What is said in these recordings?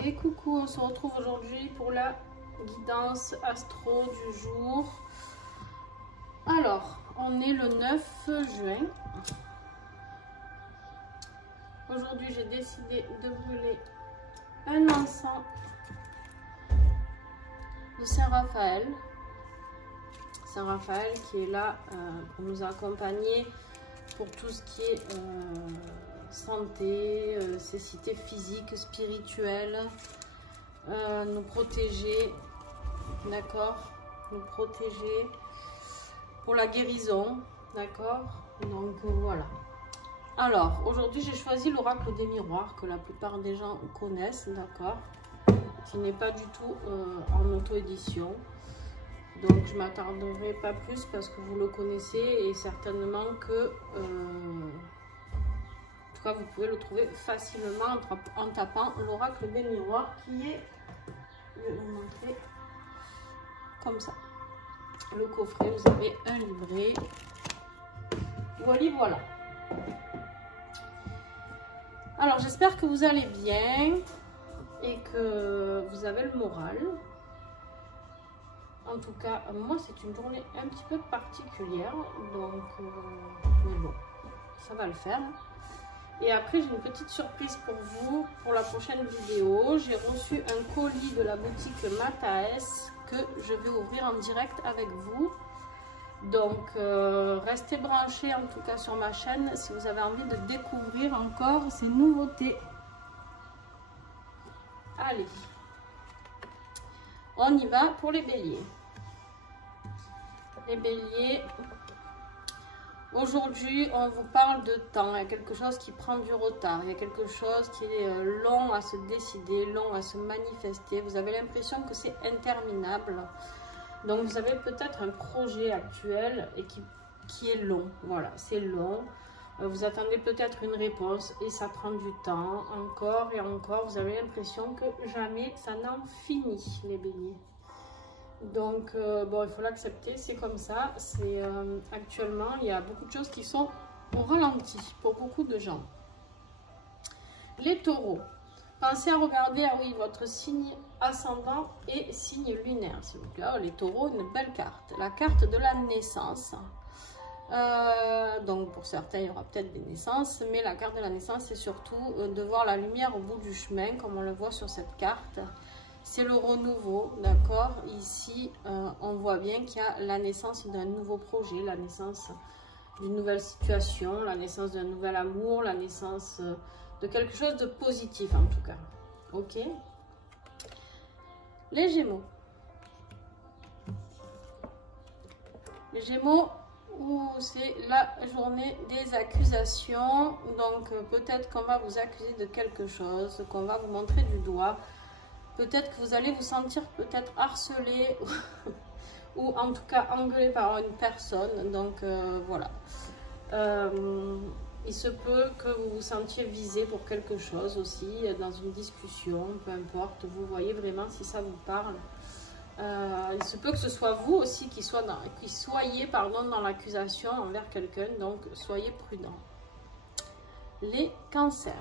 Et coucou, on se retrouve aujourd'hui pour la guidance astro du jour. Alors, on est le 9 juin. Aujourd'hui, j'ai décidé de brûler un encens de Saint-Raphaël. Saint-Raphaël qui est là pour nous accompagner pour tout ce qui est santé, cécité physique, spirituelle, nous protéger, d'accord, nous protéger pour la guérison, d'accord. Donc voilà. Alors aujourd'hui j'ai choisi l'oracle des miroirs que la plupart des gens connaissent, d'accord, qui n'est pas du tout en auto-édition. Donc je m'attarderai pas plus parce que vous le connaissez et certainement que en tout cas vous pouvez le trouver facilement en tapant l'oracle des miroirs qui est, je vais vous montrer, comme ça. Le coffret, vous avez un livret. Voilà. Alors j'espère que vous allez bien et que vous avez le moral. En tout cas, moi, c'est une journée un petit peu particulière, donc mais bon, ça va le faire. Et après, j'ai une petite surprise pour vous pour la prochaine vidéo. J'ai reçu un colis de la boutique Mataes que je vais ouvrir en direct avec vous. Donc, restez branchés en tout cas sur ma chaîne si vous avez envie de découvrir encore ces nouveautés. Allez, on y va pour les béliers. Les béliers, aujourd'hui on vous parle de temps, il y a quelque chose qui prend du retard, il y a quelque chose qui est long à se décider, long à se manifester, vous avez l'impression que c'est interminable, donc vous avez peut-être un projet actuel et qui est long, voilà, c'est long, vous attendez peut-être une réponse et ça prend du temps, encore et encore, vous avez l'impression que jamais ça n'en finit les béliers. Donc bon, il faut l'accepter, c'est comme ça. C'est actuellement il y a beaucoup de choses qui sont au ralenti pour beaucoup de gens. Les taureaux, pensez à regarder votre signe ascendant et signe lunaire s'il vous plaît. Alors, les taureaux, une belle carte, la carte de la naissance. Donc pour certains il y aura peut-être des naissances, mais la carte de la naissance c'est surtout de voir la lumière au bout du chemin comme on le voit sur cette carte. C'est le renouveau, d'accord. Ici, on voit bien qu'il y a la naissance d'un nouveau projet, la naissance d'une nouvelle situation, la naissance d'un nouvel amour, la naissance de quelque chose de positif en tout cas. Ok. Les Gémeaux. Les Gémeaux, c'est la journée des accusations. Donc, peut-être qu'on va vous accuser de quelque chose, qu'on va vous montrer du doigt. Peut-être que vous allez vous sentir peut-être harcelé ou en tout cas engueulé par une personne. Donc voilà. Il se peut que vous vous sentiez visé pour quelque chose aussi, dans une discussion, peu importe. Vous voyez vraiment si ça vous parle. Il se peut que ce soit vous aussi qui soyez dans l'accusation envers quelqu'un. Donc soyez prudent. Les cancers.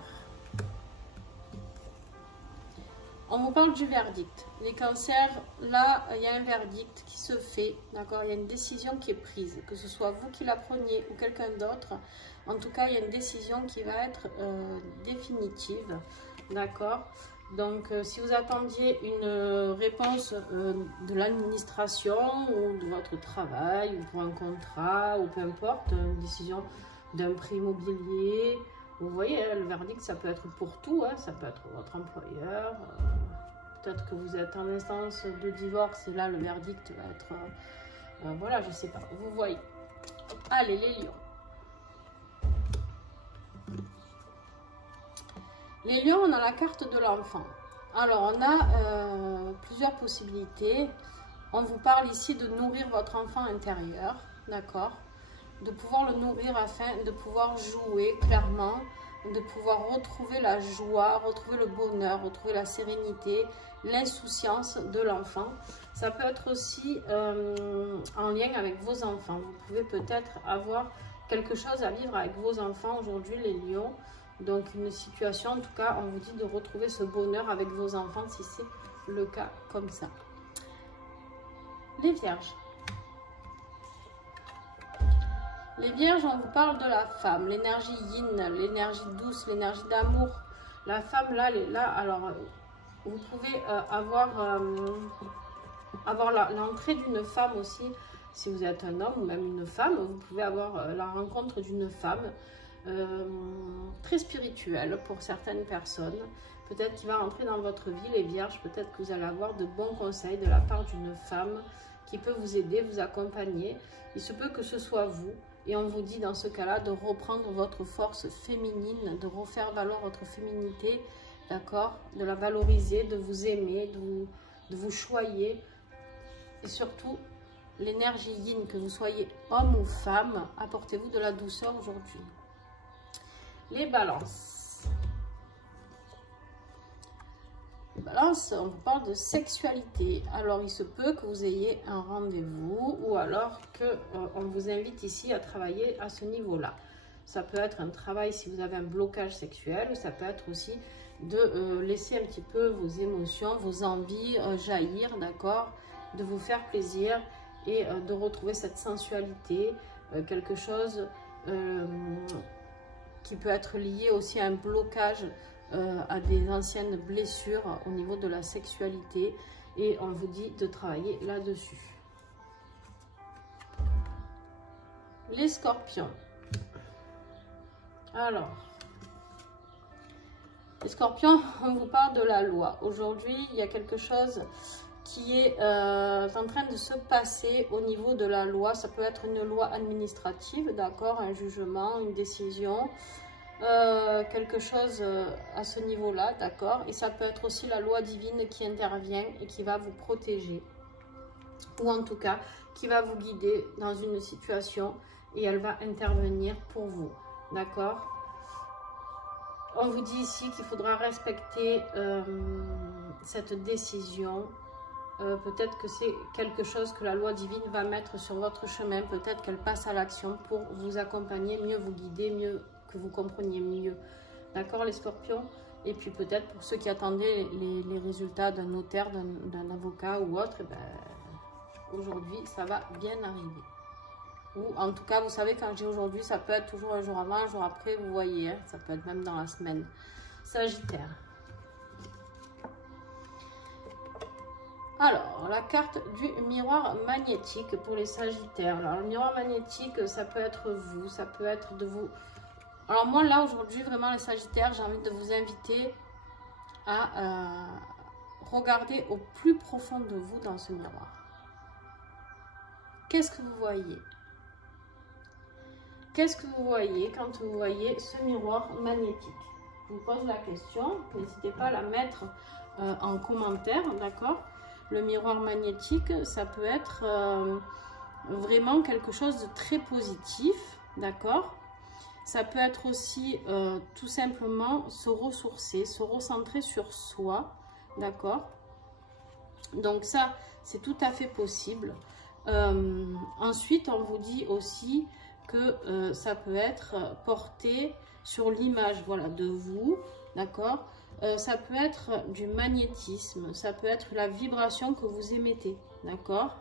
On vous parle du verdict. Les cancers, là, il y a un verdict qui se fait, d'accord. Il y a une décision qui est prise, que ce soit vous qui la preniez ou quelqu'un d'autre. En tout cas, il y a une décision qui va être définitive, d'accord. Donc, si vous attendiez une réponse de l'administration ou de votre travail ou pour un contrat ou peu importe, une décision d'un prêt immobilier. Vous voyez, le verdict, ça peut être pour tout, hein, ça peut être votre employeur, peut-être que vous êtes en instance de divorce et là, le verdict va être, voilà, je sais pas, vous voyez. Allez, les lions. Les lions, on a la carte de l'enfant. Alors, on a plusieurs possibilités. On vous parle ici de nourrir votre enfant intérieur, d'accord ? De pouvoir le nourrir afin de pouvoir jouer clairement, de pouvoir retrouver la joie, retrouver le bonheur, retrouver la sérénité, l'insouciance de l'enfant. Ça peut être aussi en lien avec vos enfants. Vous pouvez peut-être avoir quelque chose à vivre avec vos enfants aujourd'hui, les lions. Donc une situation, en tout cas, on vous dit de retrouver ce bonheur avec vos enfants si c'est le cas comme ça. Les vierges. Les vierges, on vous parle de la femme, l'énergie yin, l'énergie douce, l'énergie d'amour. La femme, là, alors, vous pouvez avoir l'entrée d'une femme aussi. Si vous êtes un homme ou même une femme, vous pouvez avoir la rencontre d'une femme très spirituelle pour certaines personnes. Peut-être qu'il va rentrer dans votre vie, les vierges. Peut-être que vous allez avoir de bons conseils de la part d'une femme qui peut vous aider, vous accompagner. Il se peut que ce soit vous. Et on vous dit dans ce cas-là de reprendre votre force féminine, de refaire valoir votre féminité, d'accord? De la valoriser, de vous aimer, de vous choyer. Et surtout, l'énergie yin, que vous soyez homme ou femme, apportez-vous de la douceur aujourd'hui. Les balances. Les balances, on vous parle de sexualité. Alors, il se peut que vous ayez un rendez-vous ou alors qu'on vous invite ici à travailler à ce niveau-là. Ça peut être un travail si vous avez un blocage sexuel, ou ça peut être aussi de laisser un petit peu vos émotions, vos envies jaillir, d'accord? De vous faire plaisir et de retrouver cette sensualité, quelque chose qui peut être lié aussi à un blocage, à des anciennes blessures au niveau de la sexualité, et on vous dit de travailler là-dessus. Les scorpions. Alors, les scorpions, on vous parle de la loi. Aujourd'hui, il y a quelque chose qui est en train de se passer au niveau de la loi. Ça peut être une loi administrative, d'accord, un jugement, une décision, quelque chose à ce niveau-là, d'accord. Et ça peut être aussi la loi divine qui intervient et qui va vous protéger, ou en tout cas qui va vous guider dans une situation et elle va intervenir pour vous, d'accord. On vous dit ici qu'il faudra respecter cette décision. Peut-être que c'est quelque chose que la loi divine va mettre sur votre chemin. Peut-être qu'elle passe à l'action pour vous accompagner, mieux vous guider, mieux que vous compreniez mieux. D'accord, les scorpions? Et puis peut-être pour ceux qui attendaient les résultats d'un notaire, d'un avocat ou autre, ben, aujourd'hui, ça va bien arriver. Ou en tout cas, vous savez, quand je dis aujourd'hui, ça peut être toujours un jour avant, un jour après, vous voyez, hein, ça peut être même dans la semaine. Sagittaire. Alors, la carte du miroir magnétique pour les sagittaires. Alors, le miroir magnétique, ça peut être vous, ça peut être de vous. Alors, moi, là, aujourd'hui, vraiment, les sagittaires, j'ai envie de vous inviter à regarder au plus profond de vous dans ce miroir. Qu'est-ce que vous voyez? Qu'est-ce que vous voyez quand vous voyez ce miroir magnétique? Je vous pose la question, n'hésitez pas à la mettre en commentaire, d'accord? Le miroir magnétique, ça peut être vraiment quelque chose de très positif, d'accord? Ça peut être aussi tout simplement se ressourcer, se recentrer sur soi, d'accord? Donc ça, c'est tout à fait possible. Ensuite, on vous dit aussi que ça peut être porté sur l'image, voilà, de vous, d'accord? Ça peut être du magnétisme, ça peut être la vibration que vous émettez, d'accord?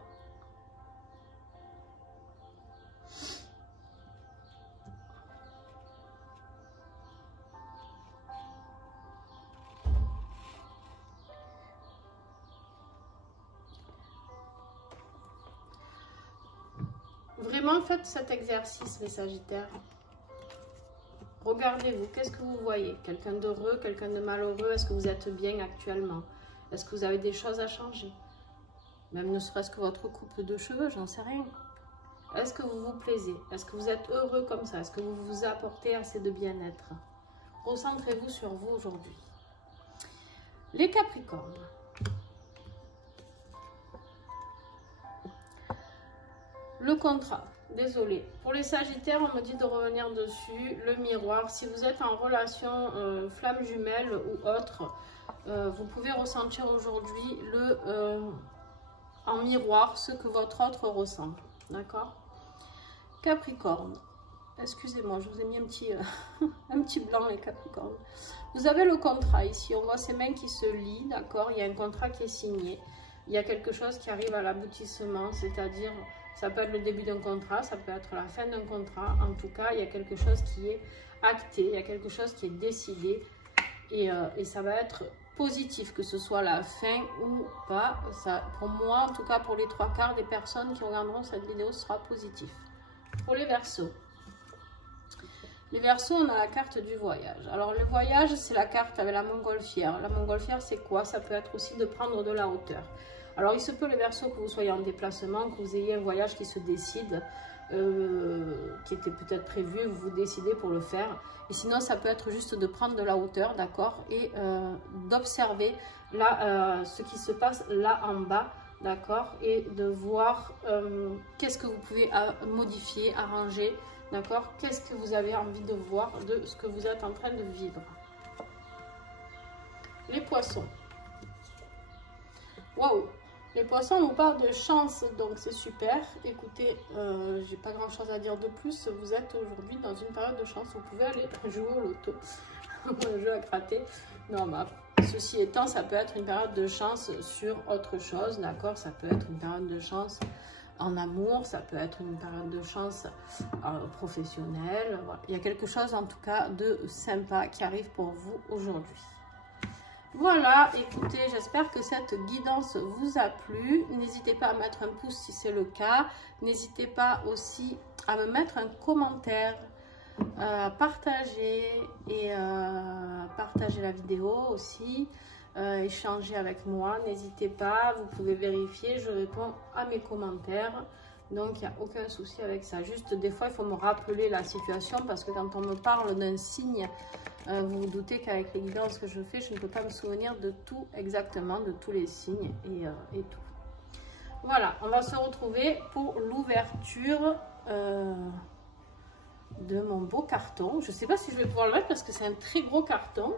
Vraiment, faites cet exercice, les sagittaires. Regardez-vous, qu'est-ce que vous voyez? Quelqu'un d'heureux, quelqu'un de malheureux? Est-ce que vous êtes bien actuellement? Est-ce que vous avez des choses à changer? Même ne serait-ce que votre coupe de cheveux, j'en sais rien. Est-ce que vous vous plaisez? Est-ce que vous êtes heureux comme ça? Est-ce que vous vous apportez assez de bien-être? Recentrez-vous sur vous aujourd'hui. Les Capricornes. Le contrat. Désolée. Pour les Sagittaires, on me dit de revenir dessus. Le miroir. Si vous êtes en relation flamme jumelle ou autre, vous pouvez ressentir aujourd'hui en miroir ce que votre autre ressent. D'accord? Capricorne. excusez-moi, je vous ai mis un petit, un petit blanc les Capricornes. Vous avez le contrat ici, on voit ces mains qui se lient, d'accord? Il y a un contrat qui est signé. Il y a quelque chose qui arrive à l'aboutissement, c'est-à-dire, ça peut être le début d'un contrat, ça peut être la fin d'un contrat. En tout cas, il y a quelque chose qui est acté, il y a quelque chose qui est décidé. Et ça va être positif, que ce soit la fin ou pas. Ça, pour moi, en tout cas, pour les 3/4 des personnes qui regarderont cette vidéo, ce sera positif. Pour les Verseaux. Les Verseaux, on a la carte du voyage. Alors, le voyage, c'est la carte avec la montgolfière. La montgolfière, c'est quoi? Ça peut être aussi de prendre de la hauteur. Alors, il se peut, les Verseaux, que vous soyez en déplacement, que vous ayez un voyage qui se décide, qui était peut-être prévu, vous décidez pour le faire. Et sinon, ça peut être juste de prendre de la hauteur, d'accord? Et d'observer là ce qui se passe là en bas, d'accord? Et de voir qu'est-ce que vous pouvez modifier, arranger. D'accord? Qu'est-ce que vous avez envie de voir de ce que vous êtes en train de vivre? Les Poissons. Waouh! Les Poissons nous parlent de chance, donc c'est super. Écoutez, j'ai pas grand chose à dire de plus. Vous êtes aujourd'hui dans une période de chance. Vous pouvez aller jouer au loto, un jeu à gratter. Non, bah, ceci étant, ça peut être une période de chance sur autre chose, d'accord? Ça peut être une période de chance en amour, ça peut être une période de chance professionnelle. Voilà. Il y a quelque chose en tout cas de sympa qui arrive pour vous aujourd'hui. Voilà, écoutez, j'espère que cette guidance vous a plu. N'hésitez pas à mettre un pouce si c'est le cas. N'hésitez pas aussi à me mettre un commentaire, partager et partager la vidéo aussi. Échanger avec moi, n'hésitez pas, vous pouvez vérifier, je réponds à mes commentaires, donc il n'y a aucun souci avec ça. Juste des fois il faut me rappeler la situation parce que quand on me parle d'un signe, vous vous doutez qu'avec les guidances que je fais, je ne peux pas me souvenir de tout exactement, de tous les signes et tout. Voilà, on va se retrouver pour l'ouverture de mon beau carton. Je ne sais pas si je vais pouvoir le mettre parce que c'est un très gros carton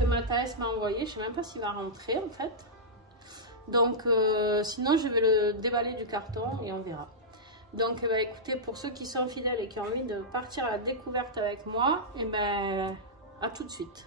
que Mathias m'a envoyé. Je ne sais même pas s'il va rentrer en fait. Donc sinon je vais le déballer du carton et on verra. Donc bah, écoutez, pour ceux qui sont fidèles et qui ont envie de partir à la découverte avec moi, et ben à tout de suite.